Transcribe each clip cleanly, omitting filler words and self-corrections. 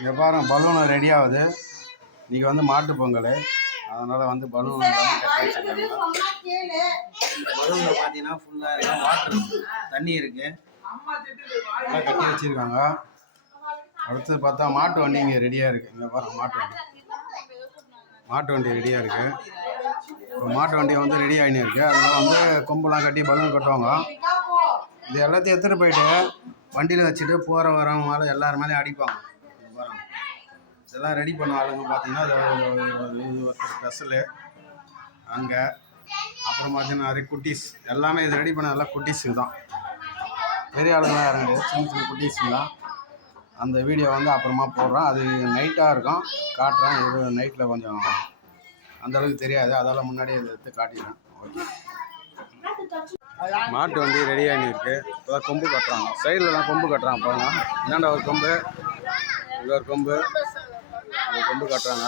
இங்கே பாருங்க balloon ready ஆகுது. இன்றைக்கி வந்து மாட்டு பொங்கல், அதனால் வந்து பலூன் கட்டி வச்சுருக்காங்க. பலூனில் பார்த்தீங்கன்னா ஃபுல்லாக வாட்டர் தண்ணி இருக்குது, எல்லாம் கட்டி வச்சுருக்காங்க. அடுத்து பார்த்தா மாட்டு வண்டி இங்கே ரெடியாக இருக்குது. இங்கே பாருங்க மாட்டு வண்டி ரெடியாக இருக்குது. இப்போ மாட்டு வண்டி வந்து ரெடி ஆகினே இருக்குது. அதனால் வந்து கொம்பெல்லாம் கட்டி பலூன் கட்டுவாங்க. இது எல்லாத்தையும் எடுத்துகிட்டு போயிட்டு வண்டியில் வச்சுட்டு போகிற வரவங்க மேலே எல்லார் மேலேயும் அடிப்பாங்க. பாருங்க இதெல்லாம் ரெடி பண்ண ஆளுங்க பார்த்தீங்கன்னா இது ஒரு ஸ்பெஷலு அங்கே. அப்புறம் பார்த்தீங்கன்னா நிறைய குட்டீஸ் எல்லாமே இது ரெடி பண்ண எல்லாம் குட்டீஸுக்கு தான், பெரிய ஆளுங்களாம் யாரும் சின்ன சின்ன குட்டீஸுங்க தான். அந்த வீடியோ வந்து அப்புறமா போடுறேன். அது நைட்டாக இருக்கும், காட்டுறேன். இது நைட்டில் கொஞ்சம் அந்தளவுக்கு தெரியாது, அதெல்லாம் முன்னாடியே இதை எடுத்து காட்டிடுறேன். ஓகே, மாட்டு வண்டி ரெடி ஆகி இருக்குது. இப்போதான் கொம்பு கட்டுறாங்க, சைட்லலாம் கொம்பு கட்டுறாங்க. பாருங்க இந்தாண்ட ஒரு கொம்பு, இங்கே ஒரு கொம்பு, அந்த கொம்பு கட்டுறாங்க.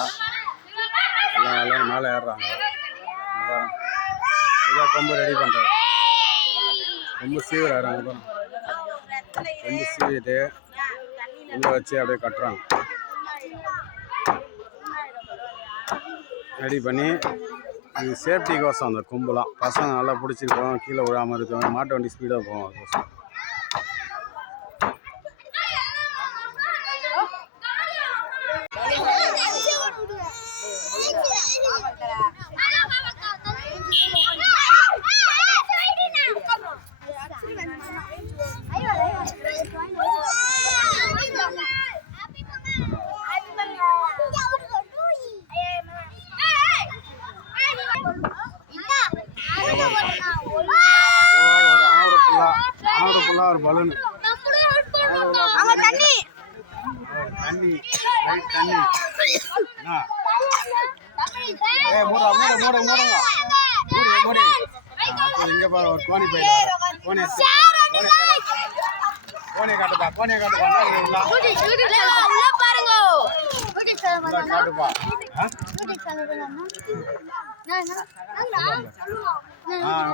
எல்லாம் மேலே ஏறுறாங்க. இதான் கொம்பு ரெடி பண்ணுறாங்க. கொம்பு சீவிறாங்க. பாருங்க கொம்பு சீவிட்டு உள்ளே வச்சு அப்படியே கட்டுறாங்க. ரெடி பண்ணி இது சேஃப்டிக்கோசம் அந்த கொம்புலாம் பசங்க நல்லா பிடிச்சிருக்கோம், கீழே விழாமல் இருக்கும், மாட்டு வண்டி ஸ்பீடாக போகும். அதுக்கோசம் ஒரு பலூன் தண்ணி தண்ணி இங்க பாரு ஒரு கோணி போயிடுவாங்க. கோணியை காட்டுப்பா, கோணியை காட்டுப்பா, காட்டுப்பா.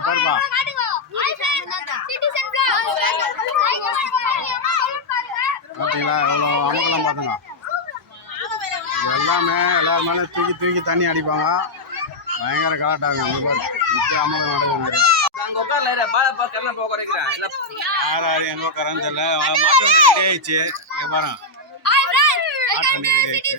பாருப்பா பார்த்தீங்களா எவ்வளோ அமக்கலாம் பார்த்துங்க. எல்லாமே எல்லார் மேலே தூக்கி தூக்கி தண்ணி அடிப்பாங்க, பயங்கர கலாட்டாங்க. அந்த பாரு நிச்சயம் அமலம் நடக்குது. யார் யார் எங்கே உட்காரான்னு தெரியல. மாட்டு வண்டி ரெடி ஆயிடுச்சு. இங்கே பாருங்க மாட்டு வண்டி ரெடி ஆயிடுச்சு.